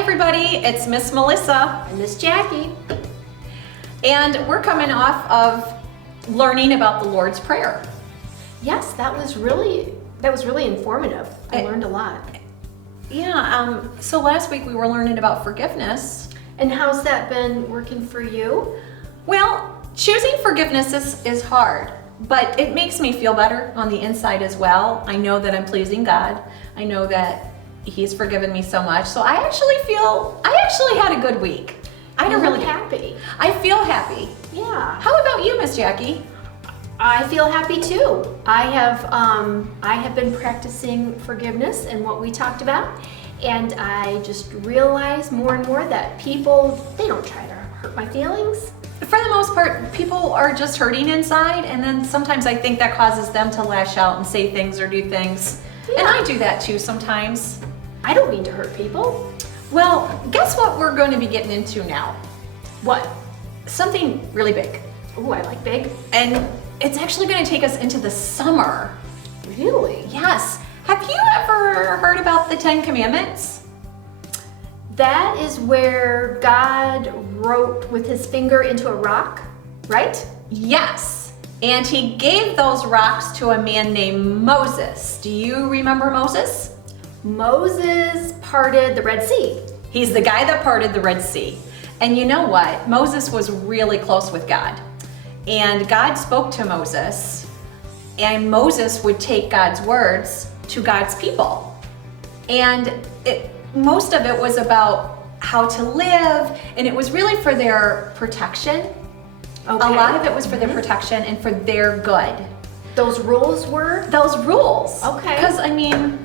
everybody, it's Miss Melissa And Miss Jackie. and we're coming off of learning about the Lord's Prayer. Yes, that was really informative. I learned a lot. Yeah, so last week we were learning about forgiveness. And how's that been working for you? Well, choosing forgiveness is hard, but it makes me feel better on the inside as well. I know that I'm pleasing God. I know that He's forgiven me so much. So I actually had a good week. I'm really happy. I feel happy. Yeah. How about you, Miss Jackie? I feel happy too. I have been practicing forgiveness and what we talked about, and I just realize more and more that people, they don't try to hurt my feelings. For the most part, people are just hurting inside, and then sometimes I think that causes them to lash out and say things or do things. Yeah. And I do that too sometimes. I don't mean to hurt people. Well, guess what we're going to be getting into now? What? Something really big. Oh, I like big. And it's actually going to take us into the summer. Really? Yes. Have you ever heard about the Ten Commandments? That is where God wrote with his finger into a rock, right? Yes. And he gave those rocks to a man named Moses. Do you remember Moses? Moses parted the Red Sea. He's the guy that parted the Red Sea. And you know what? Moses was really close with God. And God spoke to Moses, and Moses would take God's words to God's people. And most of it was about how to live, and it was really for their protection. Okay. A lot of it was for their protection and for their good. Those rules were? Those rules. Okay. Because, I mean,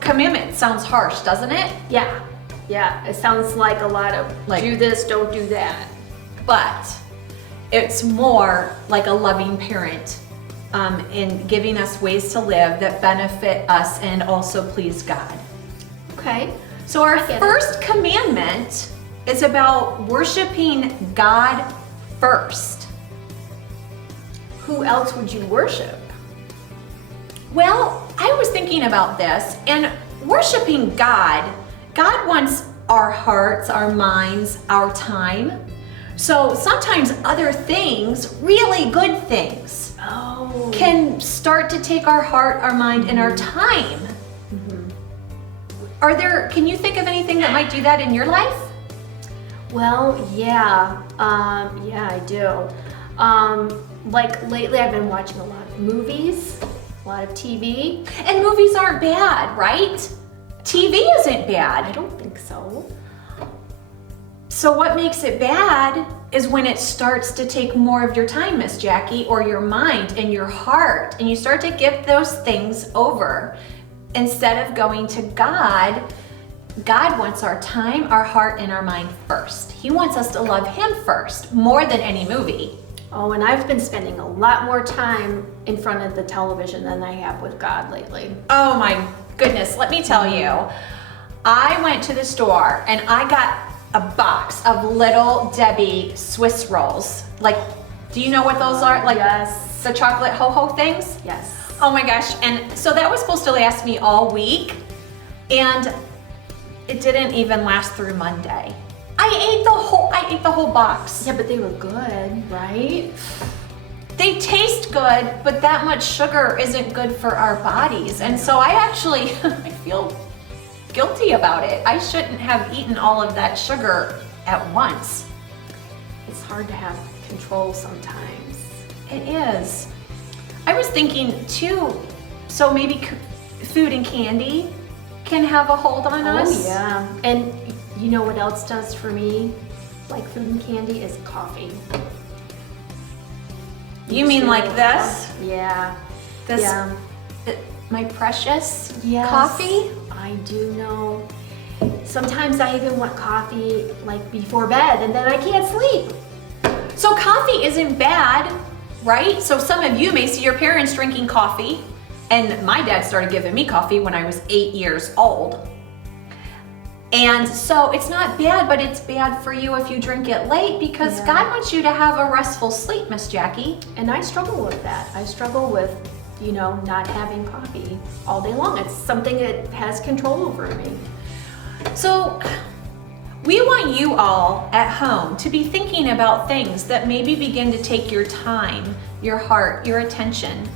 commandment sounds harsh, doesn't it? Yeah. Yeah, it sounds like a lot of do this, don't do that. But it's more like a loving parent in giving us ways to live that benefit us and also please God. Okay. So our first commandment is about worshiping God first. Who else would you worship? Well, I was thinking about this, and worshiping God wants our hearts, our minds, our time. So sometimes other things, really good things, can start to take our heart, our mind, and our time. Can you think of anything that might do that in your life? Well, yeah. Yeah, I do. Like lately I've been watching a lot of movies, a lot of TV. And movies aren't bad, right? TV isn't bad. I don't think so. So what makes it bad is when it starts to take more of your time, Miss Jackie, or your mind and your heart, and you start to give those things over. Instead of going to God, God wants our time, our heart, and our mind first. He wants us to love Him first, more than any movie. Oh, and I've been spending a lot more time in front of the television than I have with God lately. Oh my goodness, let me tell you. I went to the store and I got a box of Little Debbie Swiss rolls. Like, do you know what those are? Like, yes. The chocolate ho-ho things? Yes. Oh my gosh, and so that was supposed to last me all week, and it didn't even last through Monday. I ate the whole box. Yeah, but they were good, right? They taste good, but that much sugar isn't good for our bodies. And so I feel guilty about it. I shouldn't have eaten all of that sugar at once. It's hard to have control sometimes. It is. I was thinking too, so maybe food and candy can have a hold on us. Oh yeah. And you know what else does for me? Like food and candy is coffee. You mean like this? Yeah. This, yeah. My precious Yes, coffee? I do know. Sometimes I even want coffee like before bed and then I can't sleep. So coffee isn't bad, right? So some of you may see your parents drinking coffee, and my dad started giving me coffee when I was 8 years old. And so it's not bad, but it's bad for you if you drink it late because God wants you to have a restful sleep, Miss Jackie. And I struggle with that. I struggle with, not having coffee all day long. It's something that has control over me. So, we want you all at home to be thinking about things that maybe begin to take your time, your heart, your attention,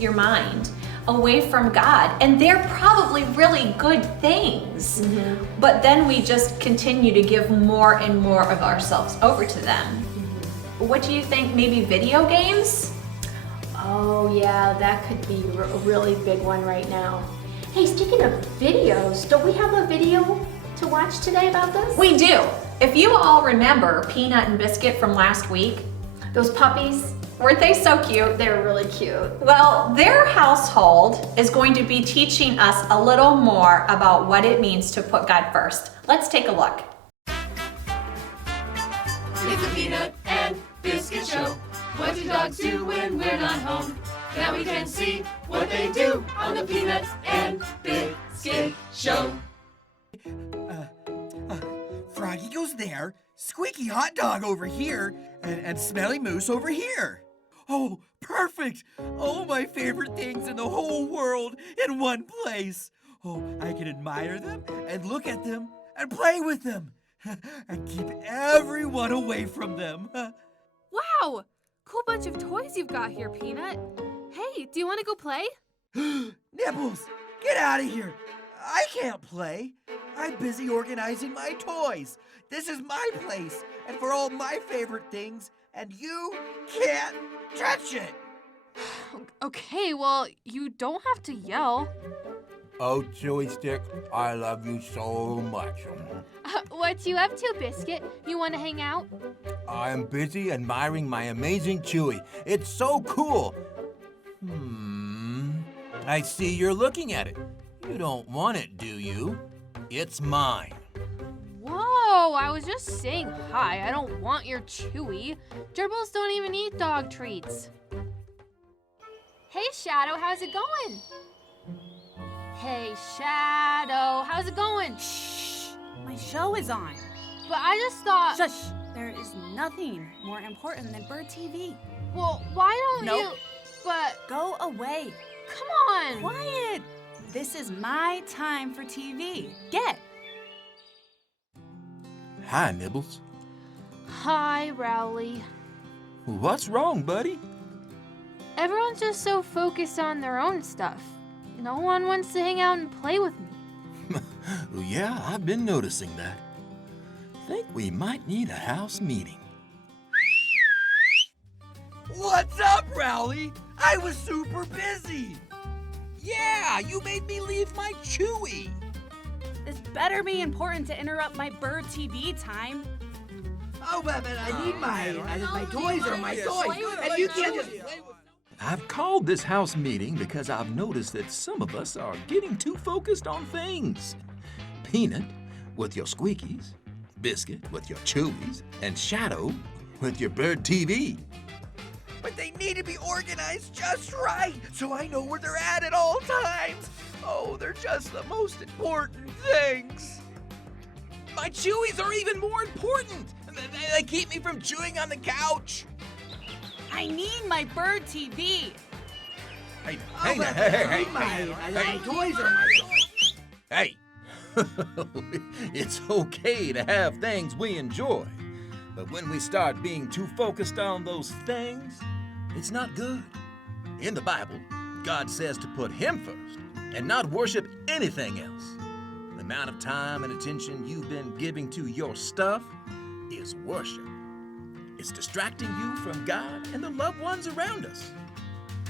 your mind away from God. And they're probably really good things. Mm-hmm. But then we just continue to give more and more of ourselves over to them. Mm-hmm. What do you think? Maybe video games? Oh yeah, that could be a really big one right now. Hey, speaking of videos, don't we have a video to watch today about this? We do. If you all remember Peanut and Biscuit from last week, those puppies, weren't they so cute? They're really cute. Well, their household is going to be teaching us a little more about what it means to put God first. Let's take a look. It's a Peanut and Biscuit show. What do dogs do when we're not home? Now we can see what they do on the Peanut and Biscuit show. Froggy goes there, Squeaky Hot Dog over here, and Smelly Moose over here. Oh, perfect! All my favorite things in the whole world in one place. Oh, I can admire them and look at them and play with them and keep everyone away from them. Wow! Cool bunch of toys you've got here, Peanut. Hey, do you want to go play? Nibbles, get out of here. I can't play. I'm busy organizing my toys. This is my place, and for all my favorite things, and you can't touch it. Okay, well, you don't have to yell. Oh, Chewy Stick, I love you so much. What you up to, Biscuit? You want to hang out? I'm busy admiring my amazing Chewy. It's so cool. I see you're looking at it. You don't want it, do you? It's mine. Whoa, I was just saying hi. I don't want your Chewy. Gerbils don't even eat dog treats. Hey, Shadow, how's it going? Hey, Shadow, how's it going? Shh! My show is on. But I just thought... Shush! There is nothing more important than Bird TV. Well, why don't Nope. you... But... Go away. Come on! Quiet! This is my time for TV. Get! Hi, Nibbles. Hi, Rowley. What's wrong, buddy? Everyone's just so focused on their own stuff. No one wants to hang out and play with me. Yeah, I've been noticing that. Think we might need a house meeting. What's up, Rowley? I was super busy. Yeah, you made me leave my Chewy. This better be important to interrupt my Bird TV time. Oh, but I need my toys are my toys, and you can't just... I've called this house meeting because I've noticed that some of us are getting too focused on things. Peanut with your Squeakies, Biscuit with your Chewies, and Shadow with your Bird TV. But they need to be organized just right, so I know where they're at all times. Oh, they're just the most important things. My Chewies are even more important. They keep me from chewing on the couch. I need my Bird TV. Hey, My toys are my toys. Hey, it's okay to have things we enjoy, but when we start being too focused on those things, it's not good. In the Bible, God says to put Him first and not worship anything else. The amount of time and attention you've been giving to your stuff is worship. It's distracting you from God and the loved ones around us.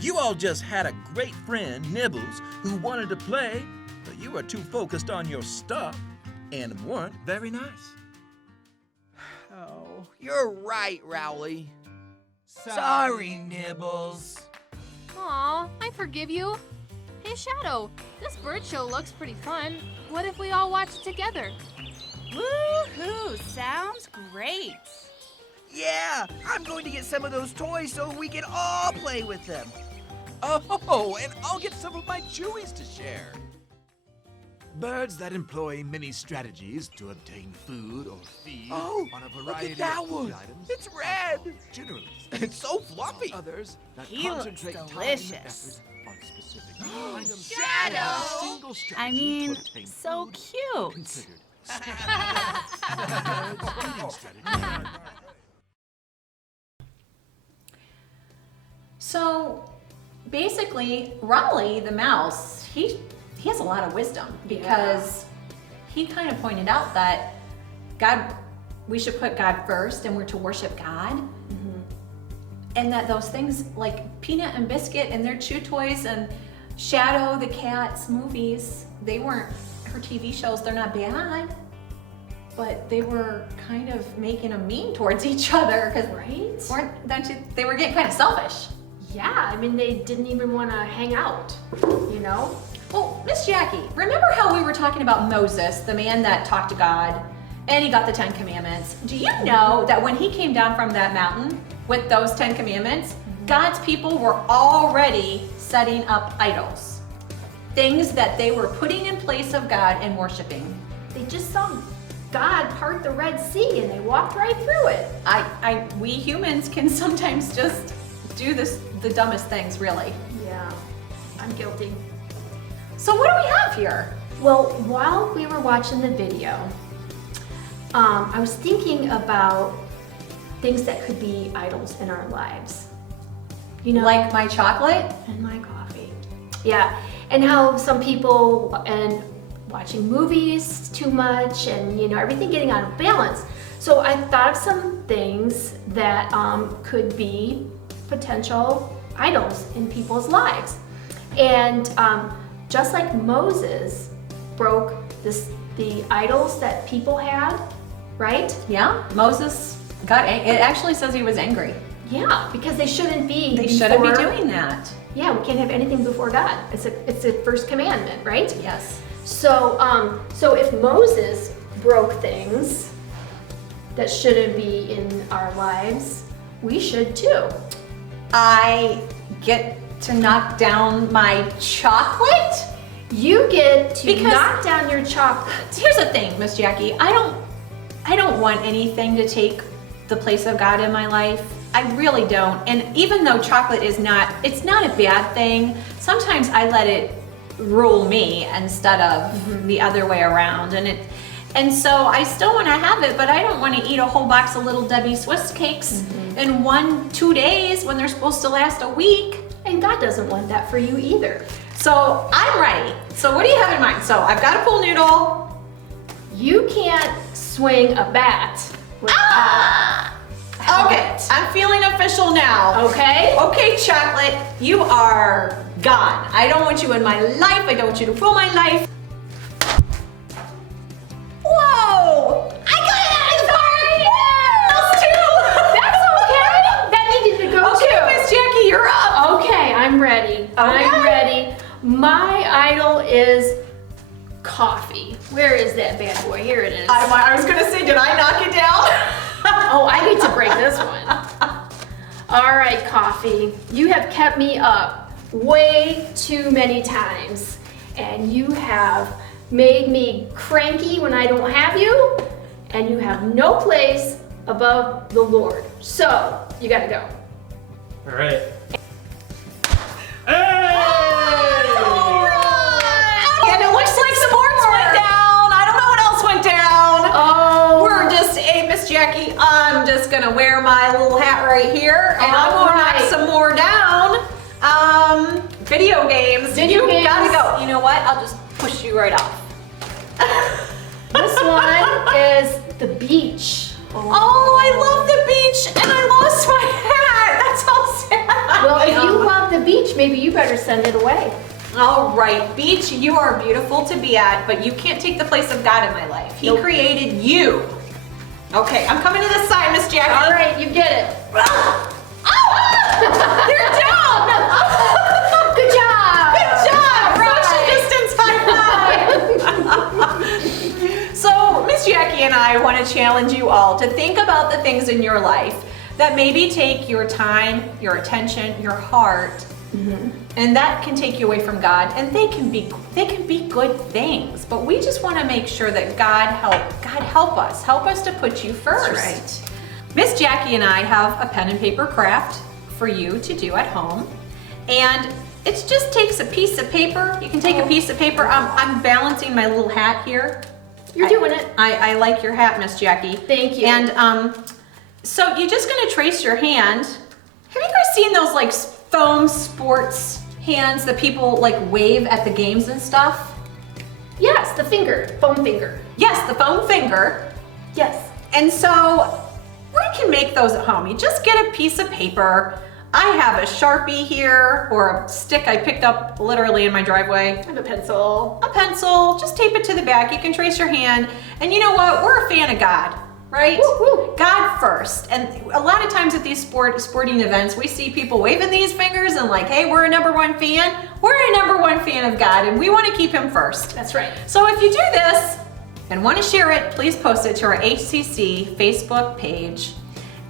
You all just had a great friend, Nibbles, who wanted to play, but you were too focused on your stuff and weren't very nice. Oh, you're right, Rowley. Sorry, Nibbles. Aw, I forgive you. Hey, Shadow, this bird show looks pretty fun. What if we all watch it together? Woohoo! Sounds great. Yeah, I'm going to get some of those toys so we can all play with them. Oh, and I'll get some of my Chewies to share. Birds that employ many strategies to obtain food or feed Oh, on a look variety at that of food one. items. It's red. Generally, It's so fluffy. others that He looks concentrate time and delicious. effort on specific items. Shadow! A single I strategy mean, to obtain so food cute. considered So basically, Raleigh the mouse, he has a lot of wisdom because he kind of pointed out that we should put God first and we're to worship God. And that those things like Peanut and Biscuit and their chew toys and Shadow the cat's movies, they weren't her TV shows, they're not bad, but they were kind of making them mean towards each other because they were getting kind of selfish. Yeah, I mean, they didn't even want to hang out, you know? Well, Miss Jackie, remember how we were talking about Moses, the man that talked to God and he got the 10 Commandments? Do you know that when he came down from that mountain with those 10 Commandments, God's people were already setting up idols, things that they were putting in place of God and worshiping. They just saw God part the Red Sea and they walked right through it. We humans can sometimes just do the dumbest things, really. Yeah, I'm guilty. So what do we have here? Well, while we were watching the video, I was thinking about things that could be idols in our lives. You know, Like my chocolate? and my coffee. Yeah, and how some people and watching movies too much and you know everything getting out of balance. So I thought of some things that could be potential idols in people's lives. And just like Moses broke the idols that people had, right? Yeah, Moses it actually says he was angry. Yeah, because they shouldn't be. They shouldn't be before- doing that. Yeah, we can't have anything before God. It's a first commandment, right? Yes. So so if Moses broke things that shouldn't be in our lives, we should too. I get to knock down my chocolate? You get to Because- knock down your chocolate. Here's the thing, Miss Jackie. I don't want anything to take the place of God in my life. I really don't. And even though chocolate it's not a bad thing, sometimes I let it rule me instead of the other way around. And so I still want to have it, but I don't want to eat a whole box of Little Debbie Swiss cakes in 2 days when they're supposed to last a week. And God doesn't want that for you either. So I'm ready. So what do you have in mind? So I've got a pool noodle. You can't swing a bat without Okay, I'm feeling official now. Okay? Okay, chocolate, you are gone. I don't want you in my life. I don't want you to rule my life. Whoa! I got it out of the party! That's okay. That needed to go Okay, too. Miss Jackie, you're up. Okay, I'm ready. I'm ready. My idol is coffee. Where is that bad boy? Here it is. I was gonna say, did I knock it down? Oh, I need to break this one. All right, coffee. You have kept me up way too many times, and you have made me cranky when I don't have you, and you have no place above the Lord. So, you gotta go. All right. And it looks like sports went down. I don't know what else went down. Oh, Hey, Miss Jackie, I'm just gonna wear my little hat right here, and I'm gonna knock Alright. some more down. Video games. Video You games. gotta go. You know what? I'll just push you right off. this one is the beach. Oh, I love the beach, and I lost my hat. That's all sad. Well, if you love the beach, maybe you better send it away. All right, beach, you are beautiful to be at, but you can't take the place of God in my life. He created you. Okay, I'm coming to this side, Miss Jackie. All right, you get it. Oh! You're down! Good job. Good job! Social distance high five! So, Miss Jackie and I want to challenge you all to think about the things in your life that maybe take your time, your attention, your heart, and that can take you away from God, and they can be good things. But we just want to make sure that God help us to put you first. That's right. Miss Jackie and I have a pen and paper craft for you to do at home, and it just takes a piece of paper. You can take a piece of paper. I'm balancing my little hat here. You're doing it. I like your hat, Miss Jackie. Thank you. And so you're just gonna trace your hand. Have you guys seen those like foam sports hands that people like wave at the games and stuff? Yes, the finger, foam finger. Yes, the foam finger. Yes. And so we can make those at home. You just get a piece of paper. I have a Sharpie here, or a stick I picked up literally in my driveway. I have a pencil. A pencil, just tape it to the back. You can trace your hand. And you know what? We're a fan of God, right? Woo-hoo. God first. And a lot of times at these sporting events, we see people waving these fingers and like, hey, we're a #1 fan. We're a #1 fan of God, and we want to keep him first. That's right. So if you do this and want to share it, please post it to our HCC Facebook page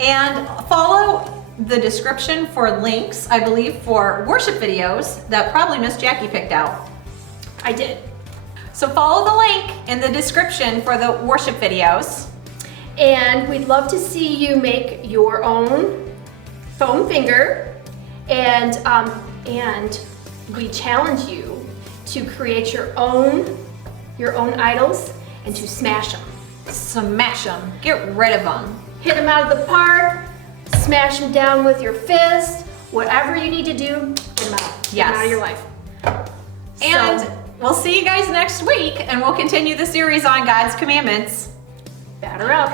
and follow the description for links, I believe, for worship videos that probably Miss Jackie picked out. I did. So follow the link in the description for the worship videos. And we'd love to see you make your own foam finger, and we challenge you to create your own idols and to smash them. Smash them. Get rid of them. Hit them out of the park, smash them down with your fist, whatever you need to do, get them out. Get them Yes. out of your life. And So, we'll see you guys next week, and we'll continue the series on God's commandments. batter up.